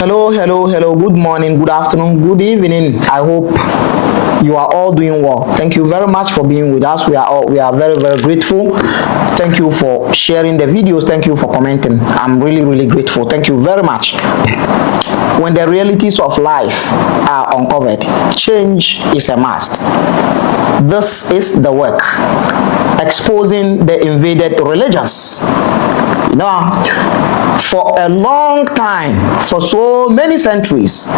Hello. Good morning, good afternoon, good evening. I hope you are all doing well. Thank you very much for being with us. We are very grateful. Thank you for sharing the videos. Thank you for commenting. I'm really grateful. Thank you very much. When the realities of life are uncovered, change is a must. This is the work, exposing the invaded religions. You know, for a long time, for so many centuries,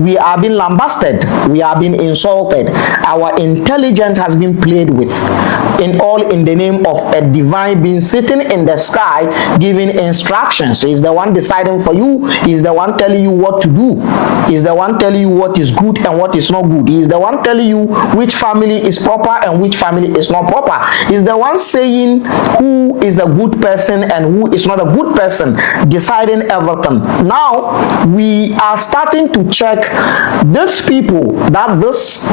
we have been lambasted, we have been insulted, our intelligence has been played with, in the name of a divine being sitting in the sky giving instructions. He's the one deciding for you, he's the one telling you what to do, he's the one telling you what is good and what is not good, he's the one telling you which family is proper and which family is not proper, he's the one saying who is a good person and who is not a good person, deciding everything. Now we are starting to check these people that this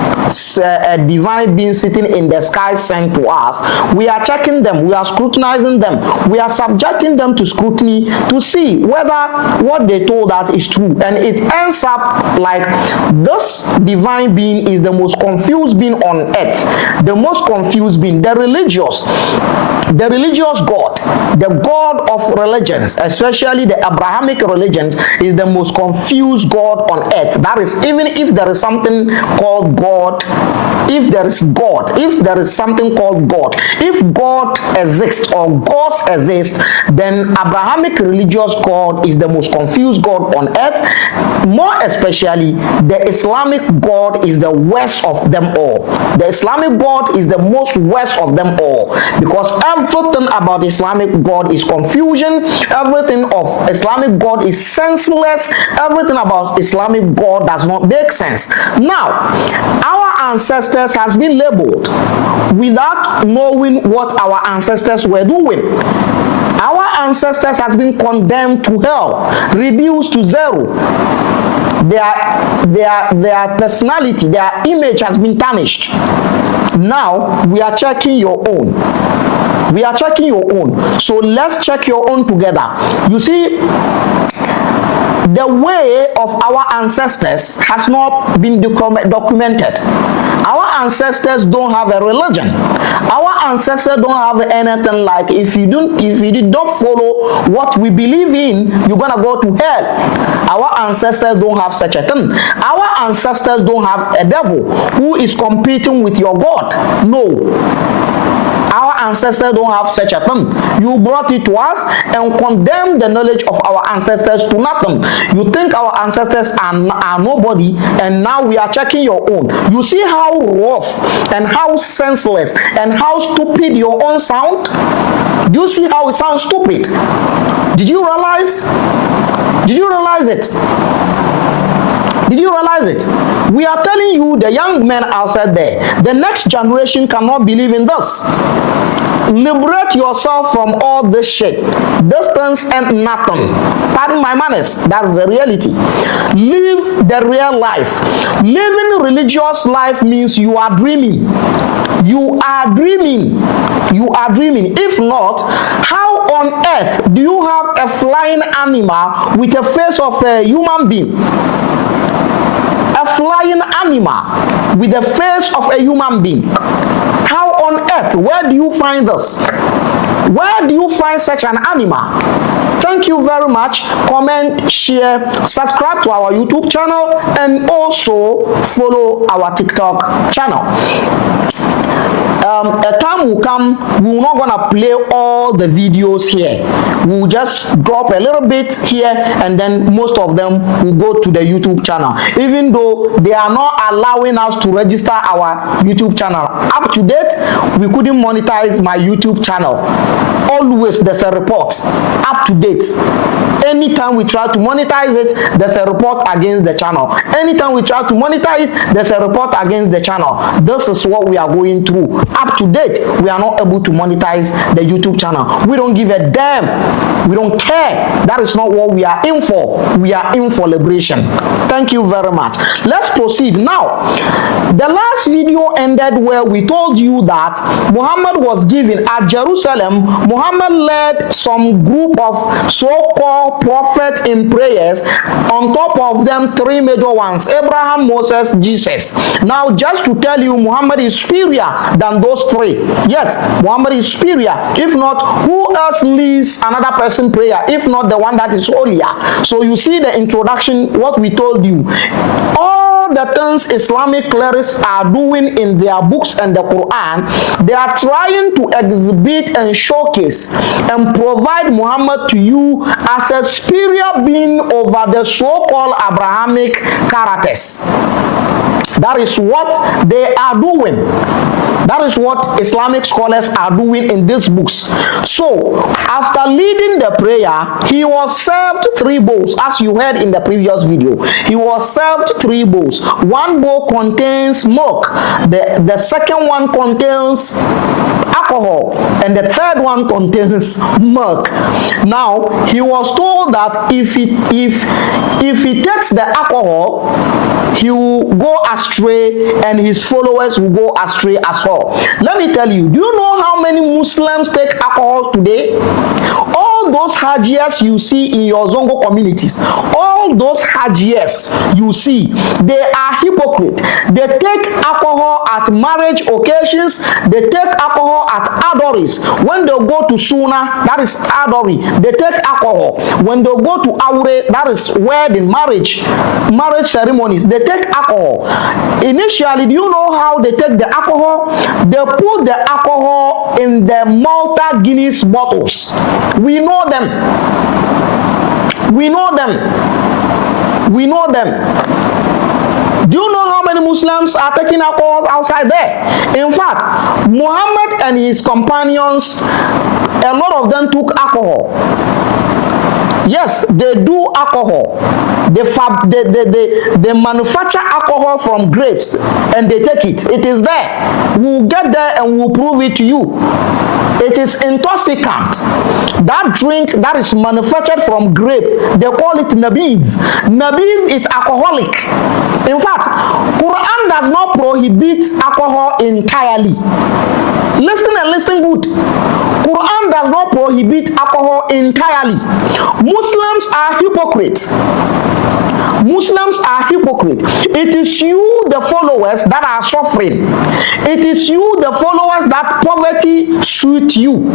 divine being sitting in the sky sent to us. We are checking them, we are scrutinizing them, we are subjecting them to scrutiny to see whether what they told us is true. And it ends up like this divine being is the most confused being on earth, the most confused being, the religious God, the God of religions, especially the Abrahamic religions, is the most confused God on earth. That is, even if there is something called God, if there is God, if there is something called God, if God exists or gods exist, then Abrahamic religious God is the most confused God on earth. More especially, the Islamic God is the worst of them all. The Islamic God is the most worst of them all, because everything about Islamic God is confusion, everything of Islamic God is senseless, everything about Islamic God does not make sense. Now, our ancestors has been labeled without knowing what our ancestors were doing. Our ancestors has been condemned to hell, reduced to zero. Their personality, their image has been tarnished. Now we are checking your own. We are checking your own. So let's check your own together. You see, the way of our ancestors has not been documented. Our ancestors don't have a religion. Our ancestors don't have anything like, if you don't follow what we believe in, you're gonna go to hell. Our ancestors don't have such a thing. Our ancestors don't have a devil who is competing with your God. No. Our ancestors don't have such a thing. You brought it to us and condemned the knowledge of our ancestors to nothing. You think our ancestors are nobody, and now we are checking your own. You see how rough and how senseless and how stupid your own sound? Do you see how it sounds stupid? Did you realize? Did you realize it? Did you realize it? We are telling you, the young men outside there, the next generation cannot believe in this. Liberate yourself from all this shit. These things ain't nothing. Pardon my manners. That's the reality. Live the real life. Living religious life means you are dreaming. You are dreaming. You are dreaming. If not, how on earth do you have a flying animal with a face of a human being? A flying animal with the face of a human being. How on earth? Where do you find this? Where do you find such an animal? Thank you very much. Comment, share, subscribe to our YouTube channel, and also follow our TikTok channel. A time will come, we're not gonna play all the videos here. We'll just drop a little bit here, and then most of them will go to the YouTube channel, even though they are not allowing us to register our YouTube channel. Up to date, we couldn't monetize my YouTube channel. Always there's a report. Up to date. Anytime we try to monetize it, there's a report against the channel. Anytime we try to monetize it, there's a report against the channel. This is what we are going through. Up to date, we are not able to monetize the YouTube channel. We don't give a damn. We don't care. That is not what we are in for. We are in for liberation. Thank you very much. Let's proceed. Now, the last video ended where we told you that Muhammad was given at Jerusalem. Muhammad led some group of so-called prophets in prayers. On top of them, three major ones: Abraham, Moses, Jesus. Now, just to tell you, Muhammad is superior than those three. Yes, Muhammad is superior. If not, who else leads another person prayer? If not the one that is holier. So you see the introduction, what we told you. All the things Islamic clerics are doing in their books and the Quran, they are trying to exhibit and showcase and provide Muhammad to you as a superior being over the so-called Abrahamic characters. That is what they are doing. That is what Islamic scholars are doing in these books. So, after leading the prayer, he was served 3 bowls, as you heard in the previous video. He was served 3 bowls. One bowl contains milk. The second one contains alcohol, and the third one contains milk. Now, he was told that if he takes the alcohol, he will go astray and his followers will go astray as well. Let me tell you, do you know how many Muslims take alcohol today? All those Hajias you see in your Zongo communities, all those Hajias you see, they are hypocrites. They take alcohol at marriage occasions, they take alcohol at adories. When they go to Sunnah, that is adory, they take alcohol. When they go to Aure, that is wedding, marriage ceremonies, they take alcohol. Initially, do you know how they take the alcohol? They put the alcohol in the Malta Guinness bottles. We know them. We know them. We know them. Do you know how many Muslims are taking alcohol outside there? In fact, Muhammad and his companions, a lot of them took alcohol. Yes, they do alcohol. They manufacture alcohol from grapes and they take it. It is there. We'll get there and we'll prove it to you. It is intoxicant. That drink that is manufactured from grape, they call it nabidh. Nabidh is alcoholic. In fact, Quran does not prohibit alcohol entirely. Listen and listen good. Quran does not prohibit alcohol entirely. Muslims are hypocrites. Muslims are hypocrites. It is you, the followers, that are suffering. It is you, the followers, that poverty suits you.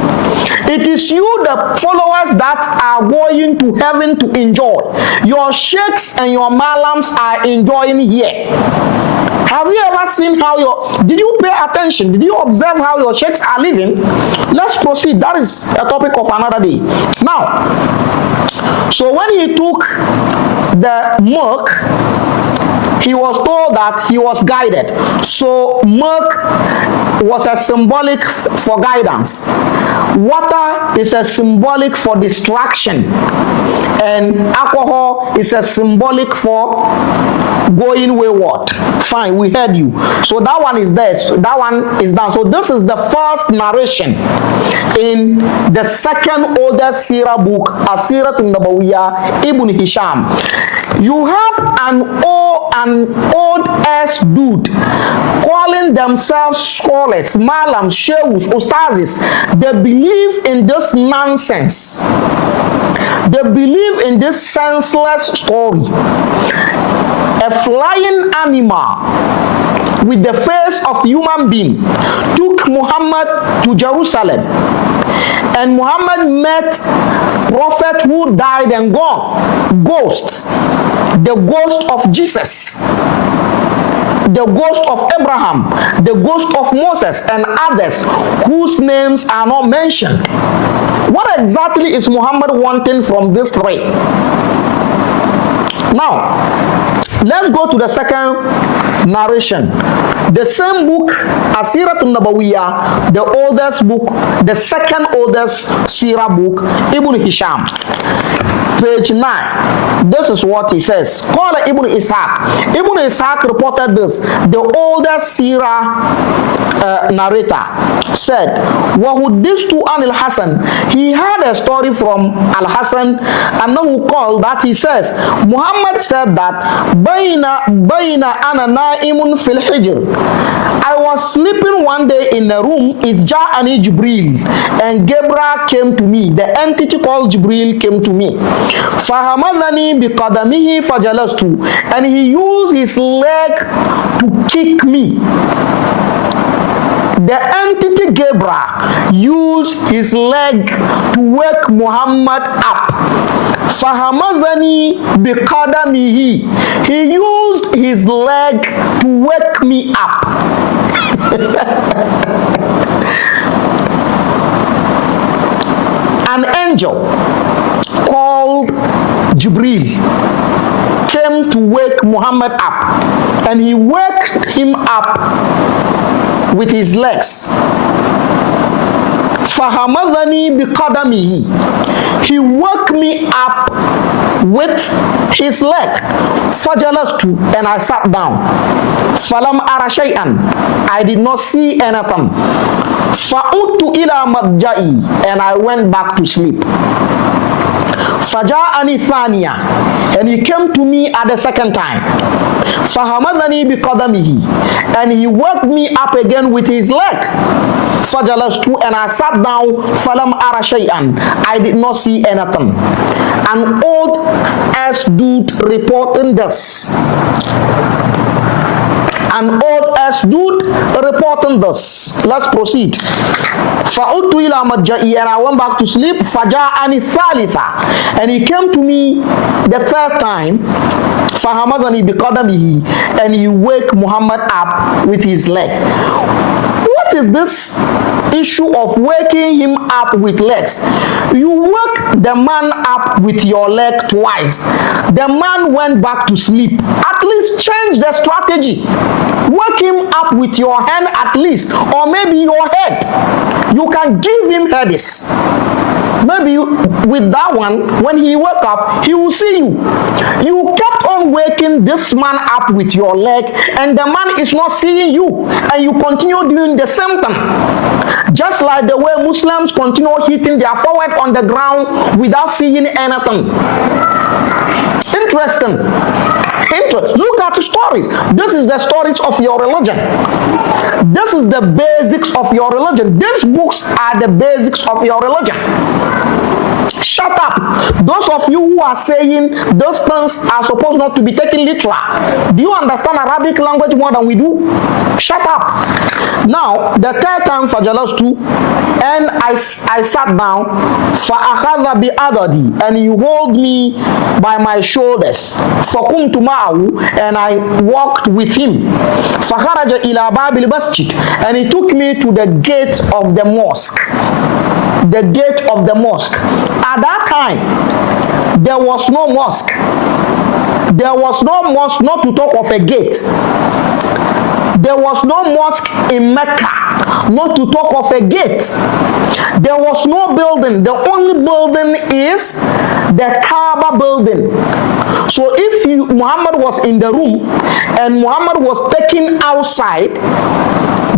It is you, the followers, that are going to heaven to enjoy. Your sheikhs and your malams are enjoying here. Have you ever seen how did you pay attention? Did you observe how your sheikhs are living? Let's proceed. That is a topic of another day. Now, so when he took the milk, he was told that he was guided. So milk was a symbolic for guidance. Water is a symbolic for distraction. And alcohol is a symbolic for going wayward. Fine, we heard you. So that one is there. So that one is down. So this is the first narration in the second oldest Sirah book, As-Siratun Nabawiyya, Ibn Hisham. You have an old-ass dude calling themselves scholars, malams, shehus, ustazis. They believe in this nonsense. They believe in this senseless story. A flying animal with the face of human being took Muhammad to Jerusalem, and Muhammad met prophet who died and gone, ghosts, the ghost of Jesus, the ghost of Abraham, the ghost of Moses, and others whose names are not mentioned. What exactly is Muhammad wanting from this three? Now, let's go to the second narration. The same book, As-Siratun Nabawiyya, the oldest book, the second oldest Sirah book, Ibn Hisham. Page 9. This is what he says. Qala Ibn Ishaq. Ibn Ishaq reported this. The oldest Sirah narrator, said, "Wahudistu an al-Hasan." He had a story from Al-Hasan, and now who called that he says, Muhammad said that, "Bayna ana na'imun fil hijr." I was sleeping one day in a room, Ja'ani Jibril, and Gabriel came to me. The entity called Jibril came to me. Fahamadani biqadamihi fajalastu, and he used his leg to kick me. The entity Gabriel used his leg to wake Muhammad up. Fahamazani biqadamihi. He used his leg to wake me up. An angel called Jibril came to wake Muhammad up, and he waked him up with his legs. Fahamadani biqadamihi. He woke me up with his leg. Fajalastu, and I sat down. Falam ara shay'an. I did not see anything. Fa'udtu ila madja'i, and I went back to sleep. Faja'ani thaniya, and he came to me at the second time. Fahamadani biqadamihi, and he woke me up again with his leg. Fajalastu, and I sat down. Falam ara shay'an. I did not see anything. An old ass dude reporting this. An old ass dude reporting this. Let's proceed. Fa'udtu ila madja'i, and I went back to sleep. Faja'ani thalitha, and he came to me the third time. Fahamadani biqadamihi, and he wake Muhammad up with his leg. What is this issue of waking him up with legs? You wake the man up with your leg twice. The man went back to sleep. At least change the strategy. Wake him up with your hand at least, or maybe your head. You can give him headaches. Maybe with that one, when he wake up, he will see you. You kept on waking this man up with your leg, and the man is not seeing you, and you continue doing the same thing. Just like the way Muslims continue hitting their forehead on the ground without seeing anything. Interesting. Look at the stories. This is the stories of your religion. This is the basics of your religion. These books are the basics of your religion. Shut up. Those of you who are saying those things are supposed not to be taken literal. Do you understand Arabic language more than we do? Shut up. Now, the third time Fajalastu, and I sat down. Fa'akhadha bi'adadi, and he hold me by my shoulders. Fakumtu ma'ahu, and I walked with him. Fakharaja ila babil masjid, and he took me to the gate of the mosque. The gate of the mosque. At that time, there was no mosque. There was no mosque, not to talk of a gate. There was no mosque in Mecca, not to talk of a gate. There was no building. The only building is the Kaaba building. So if Muhammad was in the room and Muhammad was taken outside,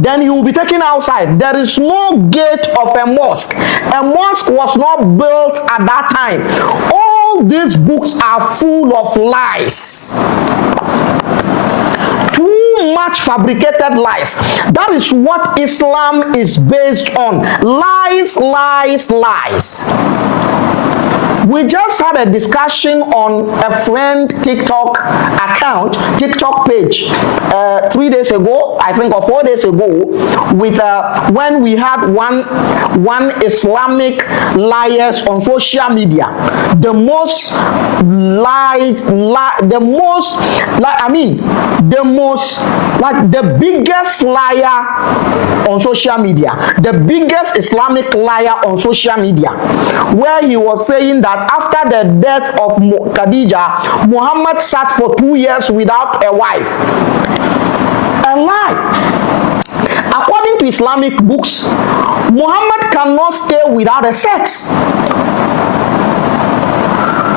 then he will be taken outside. There is no gate of a mosque. A mosque was not built at that time. All these books are full of lies. Too much fabricated lies. That is what Islam is based on. Lies, lies, lies. We just had a discussion on a friend TikTok account, TikTok page, 3 days ago, I think, or 4 days ago, with when we had one Islamic liars on social media. The most lies, the biggest liar on social media, the biggest Islamic liar on social media, where he was saying that after the death of Khadija, Muhammad sat for 2 years without a wife. A lie. According to Islamic books, Muhammad cannot stay without a sex.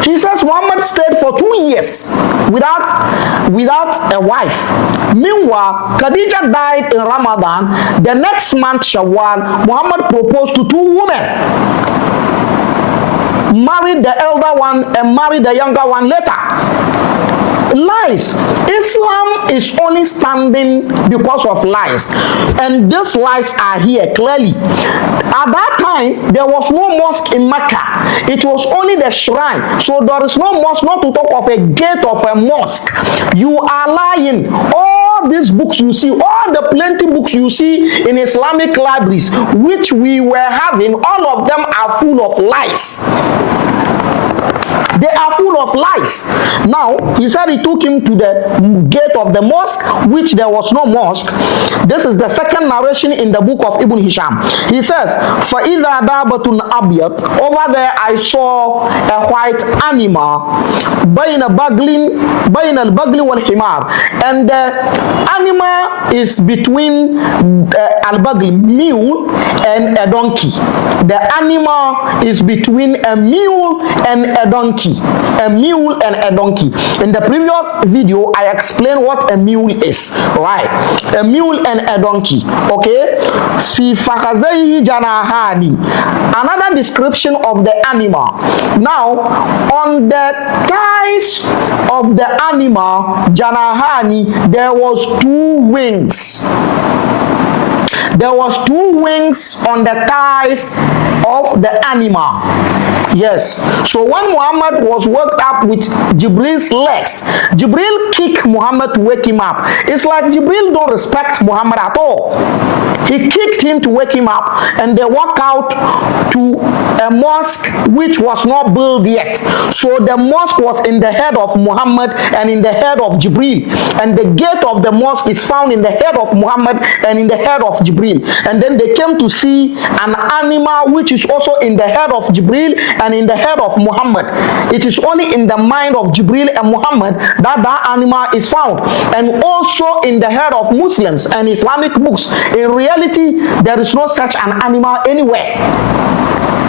He He says Muhammad stayed for 2 years without a wife. Meanwhile, Khadija died in Ramadan. The next month, Shawwal, Muhammad proposed to 2 women. Married the elder one and married the younger one later. Lies. Islam is only standing because of lies, and these lies are here clearly. At that time, there was no mosque in Mecca. It was only the shrine. So there is no mosque, not to talk of a gate of a mosque. You are lying. All these books you see, all the plenty books you see in Islamic libraries, which we were having, all of them are full of lies. They are full of lies. Now, he said he took him to the gate of the mosque, which there was no mosque. This is the second narration in the book of Ibn Hisham. He says, فَإِذَا دَابَةٌ أَبْيَضٌ. Over there I saw a white animal, بَيْنَ الْبَغْلِ وَالْحِمَارِ. And the animal is between al-bagl, mule, and a donkey. The animal is between a mule and a donkey. A mule and a donkey. In the previous video, I explained what a mule is, right? A mule and a donkey. Okay. Fi fakhazayhi janahani. Another description of the animal. Now, on the thighs of the animal, janahani, there was 2 wings. There was 2 wings on the thighs of the animal. Yes. So when Muhammad was woke up with Jibril's legs, Jibril kicked Muhammad to wake him up. It's like Jibril don't respect Muhammad at all. He kicked him to wake him up, and they walked out to a mosque which was not built yet. So the mosque was in the head of Muhammad and in the head of Jibril. And the gate of the mosque is found in the head of Muhammad and in the head of Jibril. And then they came to see an animal which is also in the head of Jibril and in the head of Muhammad. It is only in the mind of Jibril and Muhammad that animal is found, and also in the head of Muslims and Islamic books. In reality, there is no such an animal anywhere.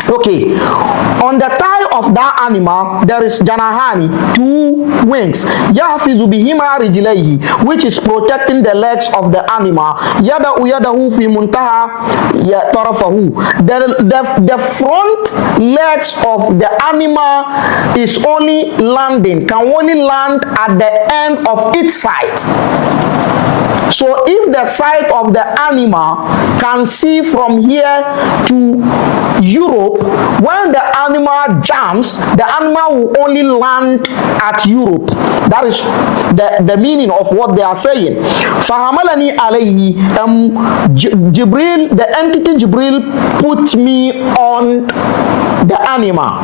Okay, on the thigh of that animal there is janahani, 2 wings, yahfizu bihima rijlayhi, which is protecting the legs of the animal. Yadahu fi muntaha tarafahu. The front legs of the animal is only landing, can only land at the end of each side. So if the side of the animal can see from here to Europe, when the animal jumps, the animal will only land at Europe. That is the meaning of what they are saying. Fahamalani alayhi, Jibril, the entity Jibril put me on the animal.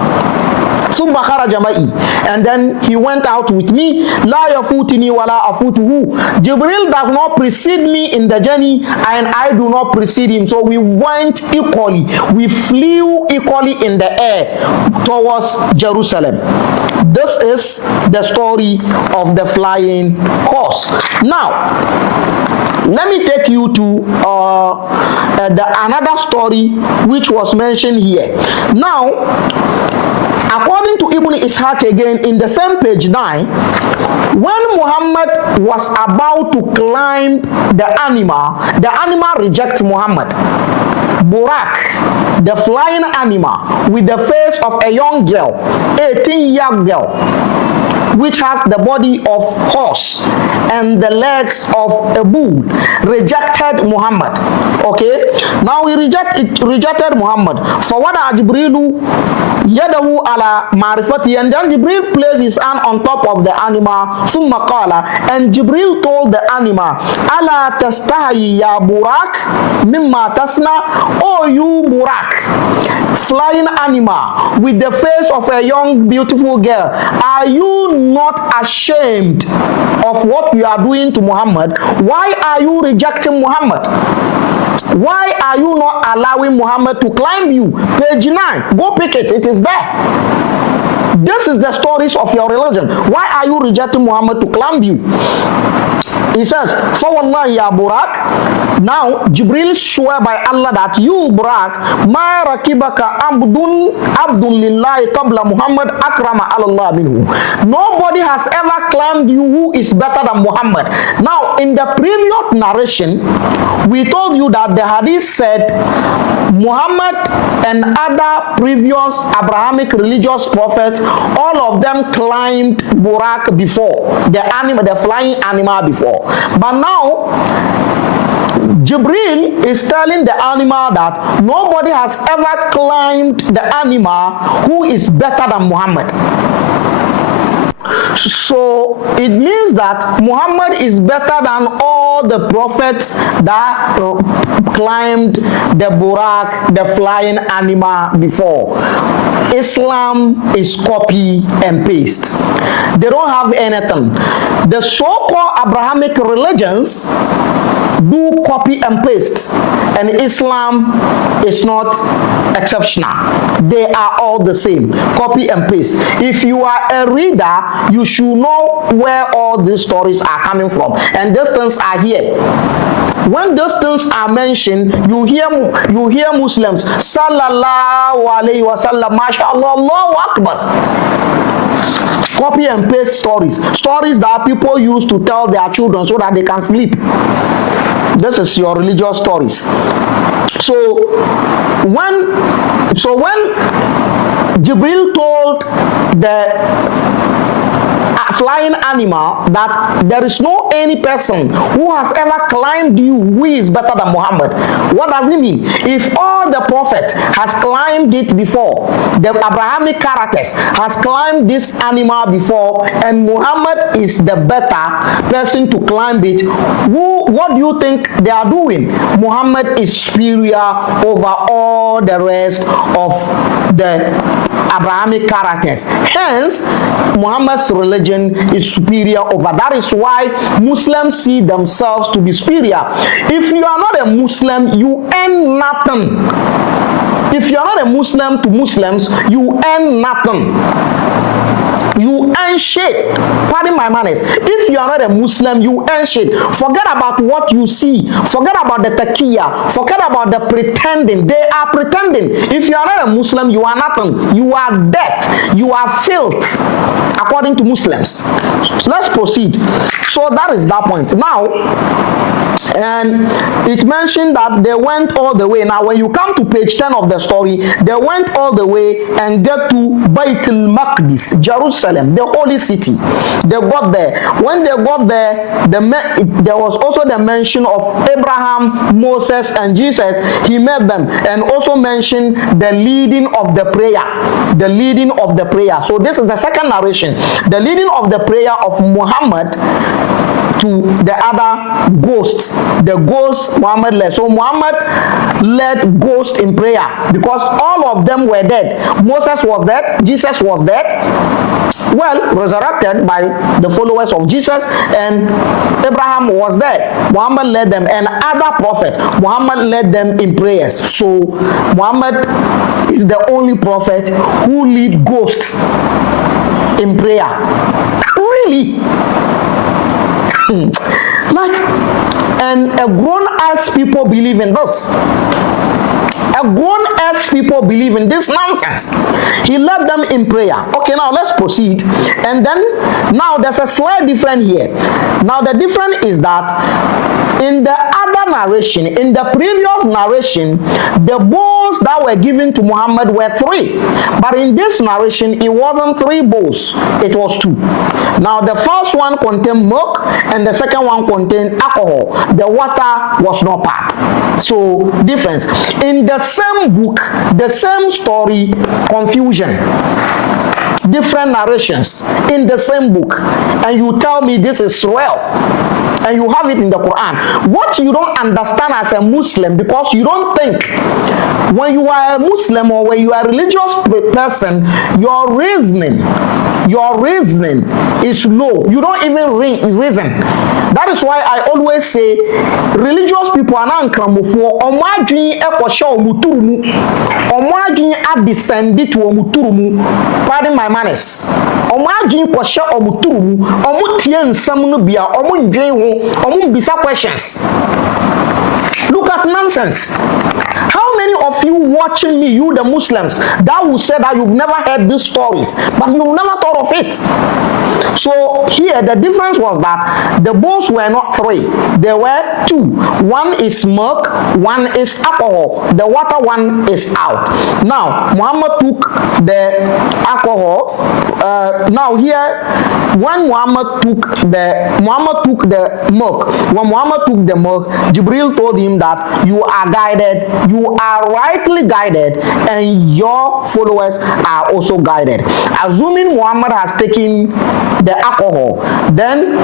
And then he went out with me. La yafutini wala afutuhu. Jibril does not precede me in the journey, and I do not precede him. So we went equally. We flew equally in the air towards Jerusalem. This is the story of the flying horse. Now, let me take you to another story which was mentioned here. Now, according to Ibn Ishaq again, in the same page 9, when Muhammad was about to climb the animal rejected Muhammad. Burak, the flying animal with the face of a young girl, 18-year girl, which has the body of horse and the legs of a bull, rejected Muhammad. Okay, now he rejected Muhammad. For what Jibrilu yadahu ala marifati, and then Jibril placed his hand on top of the animal. Summa qala, and Jibril told the animal, ala tastahi ya Burak mimma tasna. Oh, you Burak, flying animal with the face of a young beautiful girl, are you not ashamed of what you are doing to Muhammad? Why are you rejecting Muhammad? Why are you not allowing Muhammad to climb you? Page 9, go pick it, it is there. This is the stories of your religion. Why are you rejecting Muhammad to climb you? He says, فَوَاللَّهِ يَا بُرَاكْ Now, Jibril swear by Allah that you, Burak, ma rakibaka abdun lillahi qabla Muhammad akrama Allah minhu. Nobody has ever claimed you who is better than Muhammad. Now, in the previous narration, we told you that the hadith said Muhammad and other previous Abrahamic religious prophets, all of them climbed Burak before, the flying animal before. But now, Jibril is telling the animal that nobody has ever climbed the animal who is better than Muhammad. So it means that Muhammad is better than all the prophets that climbed the Burak, the flying animal before. Islam is copy and paste. They don't have anything. The so-called Abrahamic religions do copy and paste, and Islam is not exceptional. They are all the same, copy and paste. If you are a reader, you should know where all these stories are coming from, and these things are here. When these things are mentioned, you hear Muslims sallallahu alaihi wasallam, mashallah, Allahu akbar. Copy and paste stories that people use to tell their children so that they can sleep. This is your religious stories. So when Jibril told the flying animal that there is no any person who has ever climbed you who is better than Muhammad, what does it mean? If all the prophets has climbed it before, the Abrahamic characters has climbed this animal before, and Muhammad is the better person to climb it, what do you think they are doing? Muhammad is superior over all the rest of the Abrahamic characters. Hence, Muhammad's religion is superior over. That is why Muslims see themselves to be superior. If you are not a Muslim, you earn nothing. If you are not a Muslim to Muslims, you earn nothing. You earn shit. Pardon my manners. If you are not a Muslim, you earn shit. Forget about what you see. Forget about the taqiyya. Forget about the pretending. They are pretending. If you are not a Muslim, you are nothing. You are death. You are filth, according to Muslims. Let's proceed. So that is that point. Now, and it mentioned that they went all the way. Now, when you come to page 10 of the story, they went all the way and get to Baitul Maqdis, Jerusalem, the holy city. They got there. When they got there, there was also the mention of Abraham, Moses, and Jesus. He met them, and also mentioned the leading of the prayer. The leading of the prayer. So this is the second narration. The leading of the prayer of Muhammad to the other ghosts. The ghosts Muhammad led. So Muhammad led ghosts in prayer because all of them were dead. Moses was dead. Jesus was dead. Well, resurrected by the followers of Jesus, and Abraham was dead. Muhammad led them, and other prophet, Muhammad led them in prayers. So Muhammad is the only prophet who lead ghosts in prayer. Really? And a grown-ass people believe in this. A grown-ass people believe in this nonsense. He led them in prayer. Okay, now let's proceed. And then, now there's a slight difference here. Now the difference is that in the other narration, in the previous narration, the bowls that were given to Muhammad were 3. But in this narration, it wasn't 3 bowls. It was 2. Now the first one contained milk, and the second one contained alcohol. The water was not part. So, difference. In the same book, the same story, confusion. Different narrations in the same book, and you tell me this is real, and you have it in the Quran. What you don't understand as a Muslim, because you don't think, when you are a Muslim or when you are a religious person, your reasoning is low. You don't even reason. That is why I always say religious people are not nkramofo. Omadwin ekosha omuturumu. Omadwin adescend to omuturumu. Pardon my manners. Omadwin kosha omuturumu. Omutie nsam no bia omundwen ho. Omumbisa questions. Look at nonsense. How many of you watching me, you the Muslims, that will say that you've never heard these stories, but you've never thought of it? So here the difference was that the bowls were not 3, there were 2. One is milk, one is alcohol. The water one is out. Now Muhammad took the alcohol. Now here, when Muhammad took the milk, when Muhammad took the milk, Jibril told him that you are guided, you are rightly guided, and your followers are also guided. Assuming Muhammad has taken the alcohol, then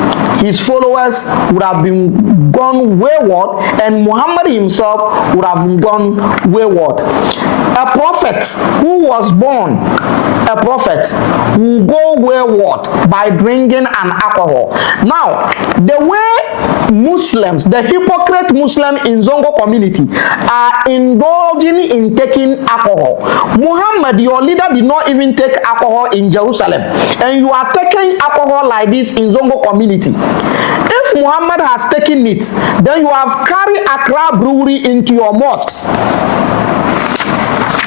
his followers would have been gone wayward, and Muhammad himself would have gone wayward. A prophet who was born a prophet will go wayward by drinking an alcohol. Now, the way Muslims, the hypocrite Muslim in Zongo community, are indulging in taking alcohol. Muhammad, your leader, did not even take alcohol in Jerusalem, and you are taking alcohol like this in Zongo community. If Muhammad has taken it, then you have carried Accra Brewery into your mosques.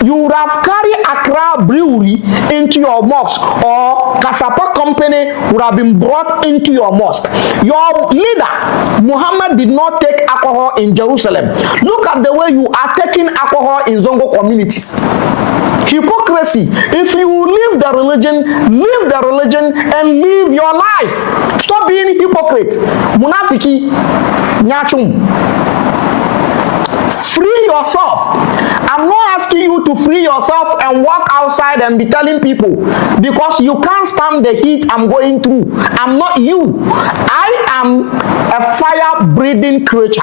You would have carried Accra Brewery into your mosque, or Kasapa Company would have been brought into your mosque. Your leader, Muhammad, did not take alcohol in Jerusalem. Look at the way you are taking alcohol in Zongo communities. Hypocrisy. If you leave the religion and live your life. Stop being hypocrite. Munafiki, nyachum. Free yourself. I'm not asking you to free yourself and walk outside and be telling people, because you can't stand the heat I'm going through. I'm not you. I am a fire-breathing creature,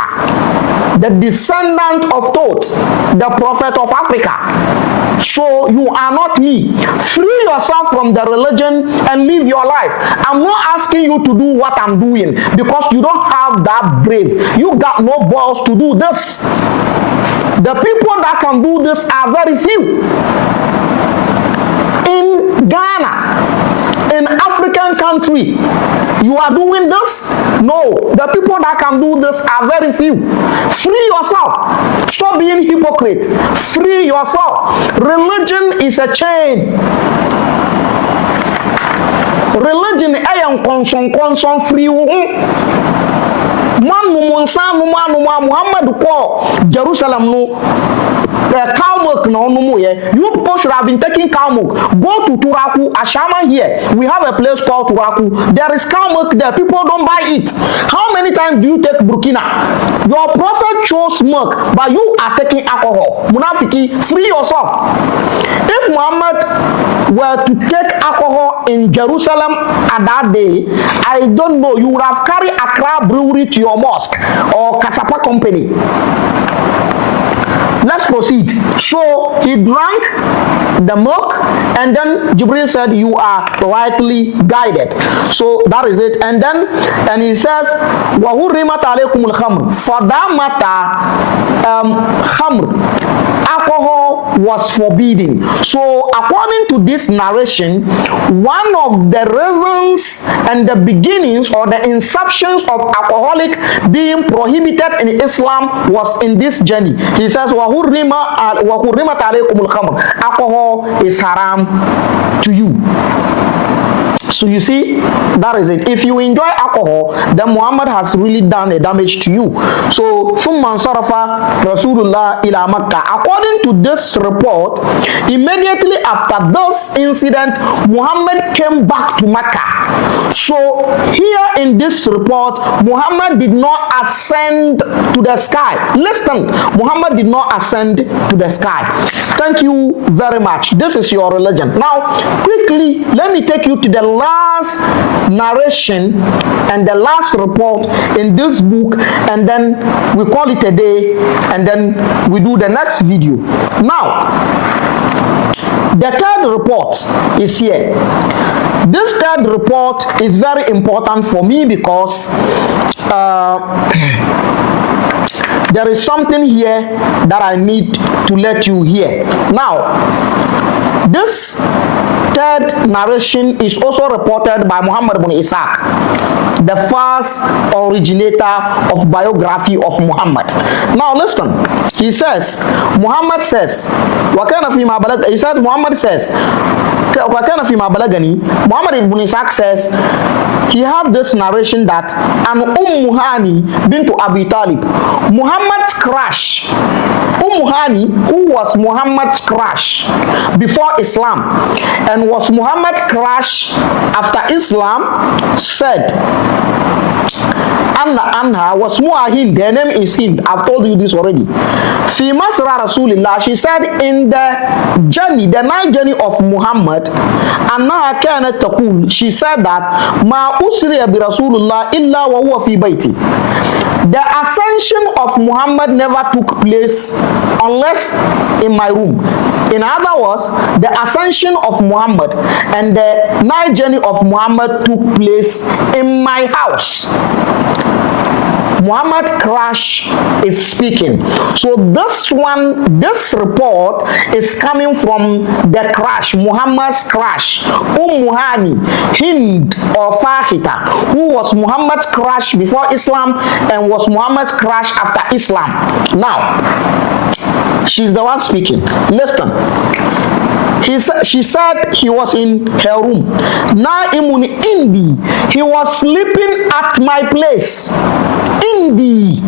the descendant of Thoth, the prophet of Africa. So you are not me. Free yourself from the religion and live your life. I'm not asking you to do what I'm doing, because you don't have that brave. You got no balls to do this. The people that can do this are very few. In Ghana, in African country, you are doing this? No. The people that can do this are very few. Free yourself. Stop being hypocrite. Free yourself. Religion is a chain. Religion ayan konson free. Man Muhammad ko Jerusalem no cow milk no no. You people should have been taking cow milk. Go to Turaku, Ashama here. We have a place called Turaku. There is cow milk there. People don't buy it. How many times do you take Burkina? Your prophet chose milk, but you are taking alcohol. Munafiki, free yourself. If Muhammad were to take alcohol in Jerusalem at that day, I don't know, you would have carried Accra Brewery to your mosque or Kasapa Company. Let's proceed. So he drank the milk, and then Jibril said, you are rightly guided. So that is it. And he says, وَهُرِّمَتْ عَلَيْكُمُ الْخَمْرُ. For that matter, khamr, alcohol was forbidden. So according to this narration, one of the reasons and the beginnings or the inceptions of alcoholic being prohibited in Islam was in this journey. He says, وَهُرِّمَتْ عَلَيْكُمُ الْخَمْرُ. Alcohol is haram to you. So you see, that is it. If you enjoy alcohol, then Muhammad has really done a damage to you. So, ثُمَّ انصَرَفَ رَسُولُ اللَّهِ إِلَى مَكَّةَ. According to this report, immediately after this incident, Muhammad came back to Mecca. So here in this report, Muhammad did not ascend to the sky. Listen, Muhammad did not ascend to the sky. Thank you very much. This is your religion. Now, quickly, let me take you to the last narration and the last report in this book, and then we call it a day, and then we do the next video. Now, the third report is here. This third report is very important for me because there is something here that I need to let you hear. Now, this third narration is also reported by Muhammad ibn Ishaq, the first originator of biography of Muhammad. Now listen, he says, Muhammad says, he said, Muhammad says, Muhammad ibn Ishaq says, he had this narration that an Hani bint Abi Talib, Muhammad's crush, Hani, who was Muhammad's crush before Islam and was Muhammad's crush after Islam, said, Anha was Hind, their name is Hind, I've told you this already. Fi Masra Rasulillah, she said in the journey, the night journey of Muhammad, Anha kanat taqul, she said that Ma usriya bi Rasulullah illa wa huwa fi bayti. The ascension of Muhammad never took place unless in my room. In other words, the ascension of Muhammad and the night journey of Muhammad took place in my house. Muhammad crash is speaking. So this report is coming from the crash, Muhammad's crash, Hani, Hind or Fahita, who was Muhammad's crash before Islam and was Muhammad's crash after Islam. Now, she's the one speaking. Listen. She said he was in her room. Na'imun indi. He was sleeping at my place. Indi.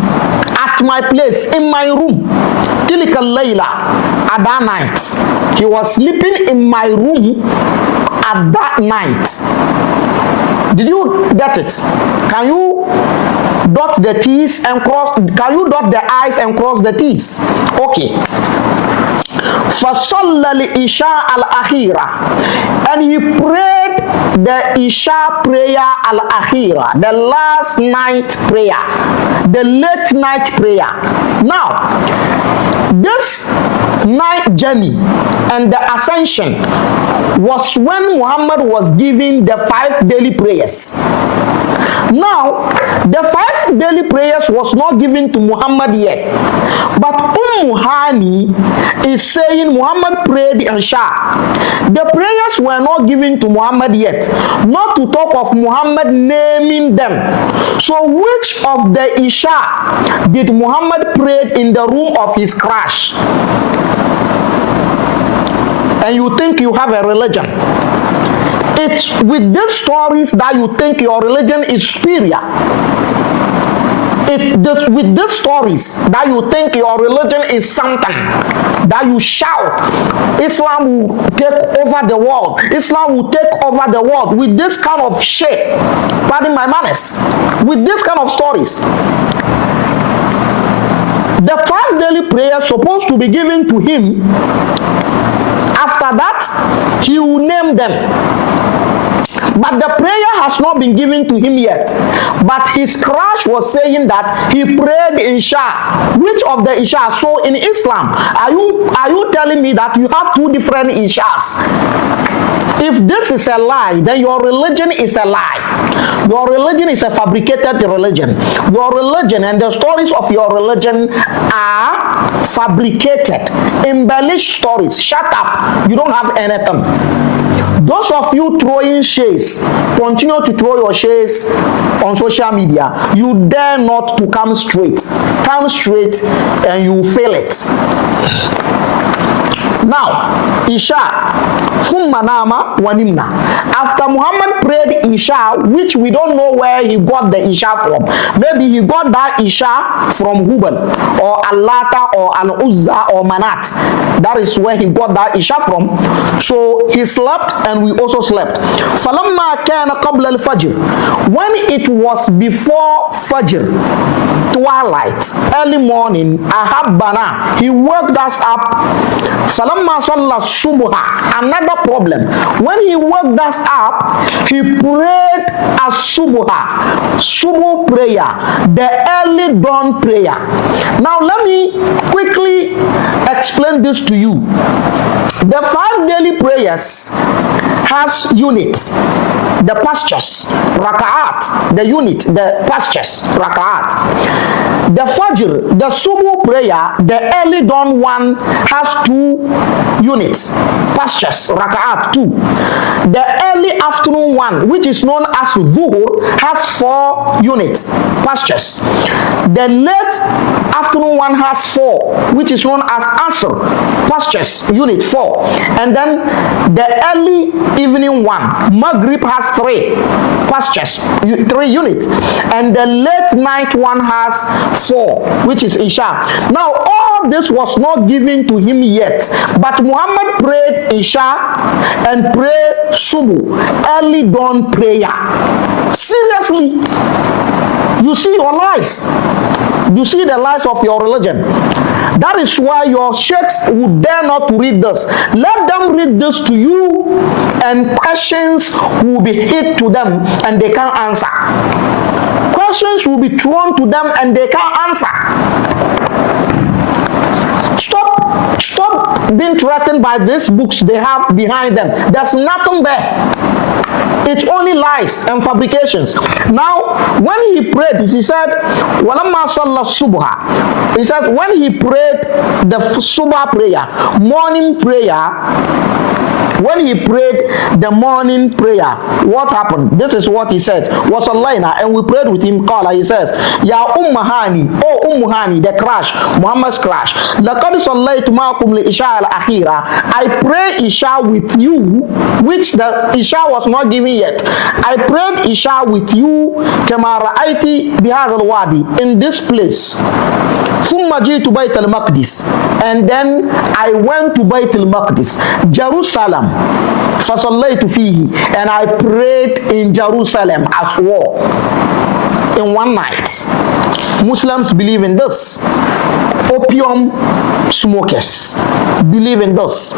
At my place, in my room. Tilika layla. At that night. He was sleeping in my room at that night. Did you get it? Can you dot the T's and cross? Can you dot the I's and cross the T's? Okay. فَصَلَّ الْإِشَاءَ الْأَخِيرَةِ, and he prayed the Isha prayer al-Akhira, the last night prayer, the late night prayer. Now, this night journey and the ascension was when Muhammad was giving the 5 daily prayers. Now, the 5 daily prayers was not given to Muhammad yet, but Hani is saying Muhammad prayed Isha. The prayers were not given to Muhammad yet, not to talk of Muhammad naming them. So which of the Isha did Muhammad pray in the room of his crush? And you think you have a religion? It's with these stories that you think your religion is superior. It's with these stories that you think your religion is something, that you shout, Islam will take over the world, Islam will take over the world, with this kind of shit, pardon my manners, with this kind of stories. The 5 daily prayers supposed to be given to him. After that, he will name them. But the prayer has not been given to him yet. But his crush was saying that he prayed Isha. Which of the Isha? So in Islam, are you telling me that you have 2 different Ishas? If this is a lie, then your religion is a lie. Your religion is a fabricated religion. Your religion and the stories of your religion are fabricated, embellished stories. Shut up. You don't have anything. Those of you throwing shades, continue to throw your shades on social media. You dare not to come straight. Come straight and you fail it. Now, Isha. After Muhammad prayed Isha, which we don't know where he got the Isha from. Maybe he got that Isha from Hubal or Allata or Al-Uzza or Manat. That is where he got that Isha from. So he slept and we also slept. فَلَمَّا كَانَ قَبْلَ الْفَجْرِ, when it was before Fajr, twilight, early morning, Ahabbana, he woke us up. Falamma salla subha, another problem. When he woke us up, he prayed a subuh prayer, the early dawn prayer. Now let me quickly explain this to you. The 5 daily prayers has units. the pastures, raka'at, the unit, the pastures, raka'at. The fajr, the subuh prayer, the early dawn one has 2 units, pastures, raka'at, 2. The early afternoon one, which is known as dhuhr, has 4 units, pastures. The late afternoon one has 4, which is known as asr, pastures, unit 4. And then the early evening one, maghrib, has 3 pastures, 3 units. And the late night one has 4, which is isha. Now all this was not given to him yet, but Muhammad prayed isha and prayed subuh, early dawn prayer. Seriously, you see your lies. You see the lies of your religion. That is why your sheikhs would dare not to read this. Let them read this to you, and questions will be hit to them and they can't answer. Questions will be thrown to them and they can't answer. Stop being threatened by these books they have behind them. There's nothing there. It's only lies and fabrications. Now, when he prayed, he said, وَلَمَّا صَلَّى الصُّبْحَ. He said, when he prayed the subah prayer, morning prayer, when he prayed the morning prayer, what happened? This is what he said. وَصَلَّيْنَا, and we prayed with him. Qala, he says, Ya Hani, oh Hani, the crash, Muhammad's crash. لَقَدْ صَلَّيْتُ مَعَكُمْ لِإِشَاءَ الْأَخِيرَةِ. I pray Isha with you, which the Isha was not given yet. I prayed Isha with you, كَمَا رَأَيْتِ بِهَذَا الْوَادِ, in this place. ثُمَّ جِئْتُ بَيْتَ الْمَقْدِسِ, and then I went to Bayt al-Maqdis, Jerusalem. فَصَلَّيْتُ فِيهِ, and I prayed in Jerusalem as well, in one night. Muslims believe in this. Opium smokers believe in this.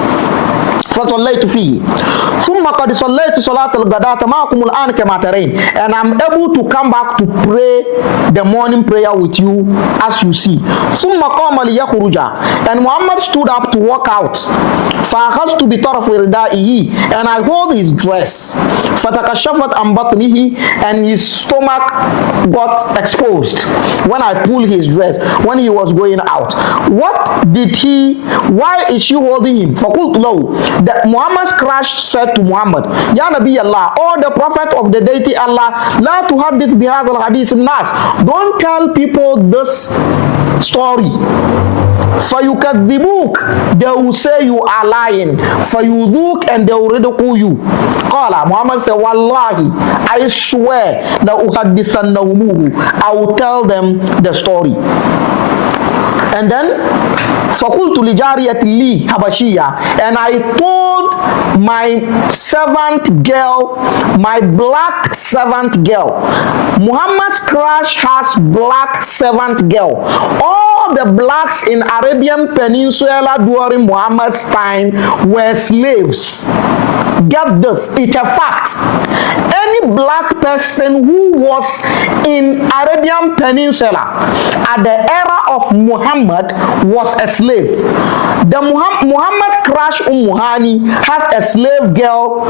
فصليت فيه ثم قد صليت صلاة الغداة معكم الآن كما ترين, and I'm able to come back to pray the morning prayer with you as you see. ثم قام ليخرج, and Muhammad stood up to walk out. فأخذت بطرف ردائه, and I hold his dress. فتكشفت عن بطنه, and his stomach got exposed when I pulled his dress when he was going out. What did he? Why is she holding him? فقلت له, that Muhammad's crash said to Muhammad, Ya Nabi Allah, or the prophet of the deity Allah, La tuhaddith bihadha al-hadith nas, don't tell people this story. فَيُكَذِّبُوك, they will say you are lying. فَيُذُوك, and they will ridicule you. Qala, Muhammad said, Wallahi, I swear, لَأُحَدِّثَنَّهُمُهُ, I will tell them the story. And then فَقُلْتُ لِجَارِيَةٍ لِي حَبَشِيَّةٍ, and I told my servant girl, my black servant girl. Muhammad's crash has black servant girl. All the blacks in Arabian Peninsula during Muhammad's time were slaves. Get this, it's a fact. Any black person who was in Arabian Peninsula at the era of Muhammad was a slave. The Muhammad crash Hani has a slave girl,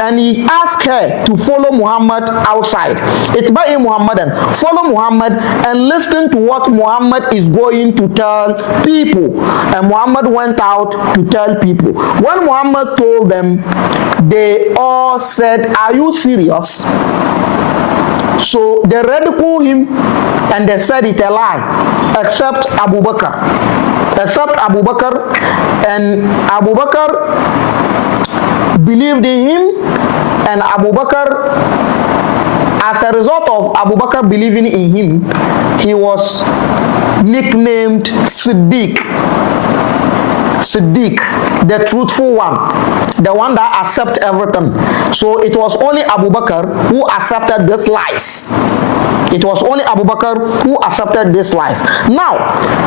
and he asked her to follow Muhammad outside. It's by Muhammadan. Follow Muhammad and listen to what Muhammad is going to tell people. And Muhammad went out to tell people. When Muhammad told them, they all said, are you serious? So they ridiculed him and they said it's a lie, except Abu Bakr. And Abu Bakr believed in him, and Abu Bakr, as a result of Abu Bakr believing in him, he was nicknamed Siddiq, the truthful one, the one that accepts everything. So it was only Abu Bakr who accepted these lies. It was only Abu Bakr who accepted these lies. Now,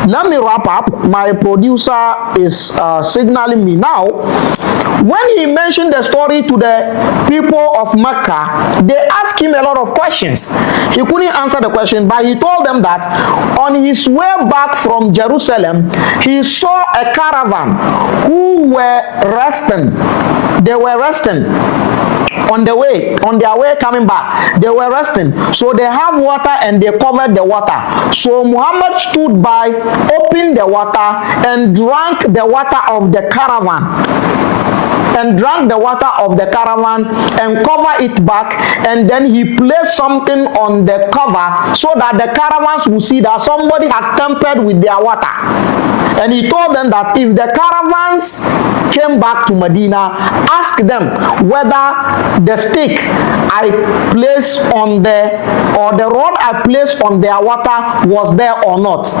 let me wrap up. My producer is signaling me now. When he mentioned the story to the people of Mecca, they asked him a lot of questions. He couldn't answer the question, but he told them that on his way back from Jerusalem, he saw a caravan who were resting. They were resting on their way coming back, they were resting. So they have water and they covered the water. So Muhammad stood by, opened the water and drank the water of the caravan. And drank the water of the caravan and cover it back, and then he placed something on the cover so that the caravans will see that somebody has tampered with their water. And he told them that if the caravans came back to Medina, ask them whether the stick I placed on or the rod I placed on their water was there or not.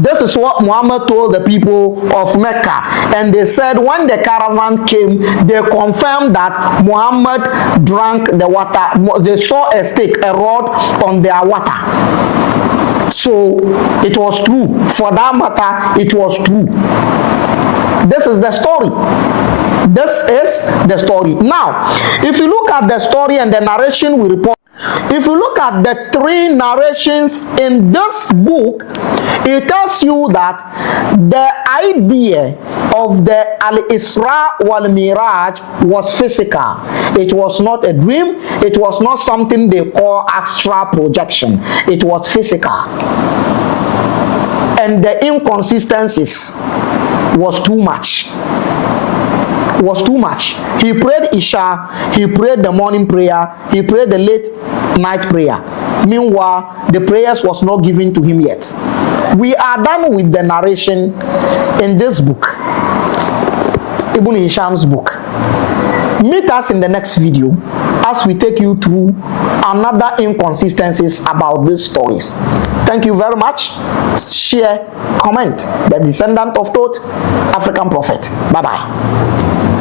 This is what Muhammad told the people of Mecca. And they said when the caravan came, they confirmed that Muhammad drank the water. They saw a stick, a rod on their water. So it was true. For that matter, it was true. This is the story. This is the story. Now, if you look at the story and the narration we report, if you look at the three narrations in this book, it tells you that the idea of the Isra'wal Miraj was physical. It was not a dream. It was not something they call astral projection. It was physical. And the inconsistencies was too much. Was too much. He prayed Isha, he prayed the morning prayer, he prayed the late night prayer. Meanwhile, the prayers was not given to him yet. We are done with the narration in this book, Ibn Hisham's book. Meet us in the next video as we take you through another inconsistencies about these stories. Thank you very much. Share, comment. The descendant of Thoth, African prophet. Bye-bye.